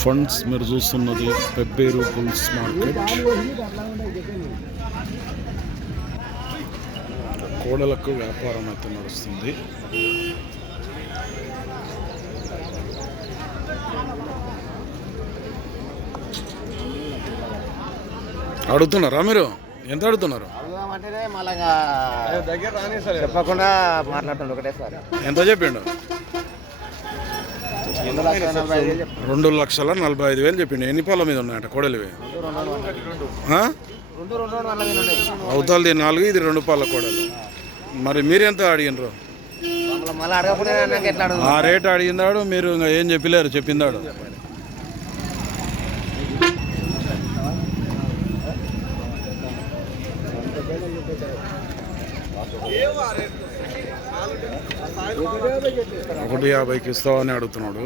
Funds మీరు చూస్తున్నది Pebbair bulls market. కోడలకు వ్యాపారం అయితే నడుస్తుంది. అడుగుతున్నారా మీరు? ఎంత అడుగుతున్నారు? అడుగుదామంటేనే మళ్ళా చెప్పకుండా మాట్లాడుతుండే ఒకటేసారి ఎంత చెప్పిండు? రెండు లక్షల నలభై ఐదు వేలు చెప్పిండు. ఎన్ని పాల మీద ఉన్నాయంట కోడలివి? అవతలది నాలుగు ఇది రెండు పాల కోడలు. మరి మీరెంత అడిగినరు మళ్ళీ మళ్ళీ అడగకుండా నాకు ఎట్లా అడుగు ఆ రేట్ అడిగిందాడు మీరు ఇంకా ఏం చెప్పలేరు చెప్పిందాడు. ఒకటి యాభైకి ఇస్తావని అడుగుతున్నాడు.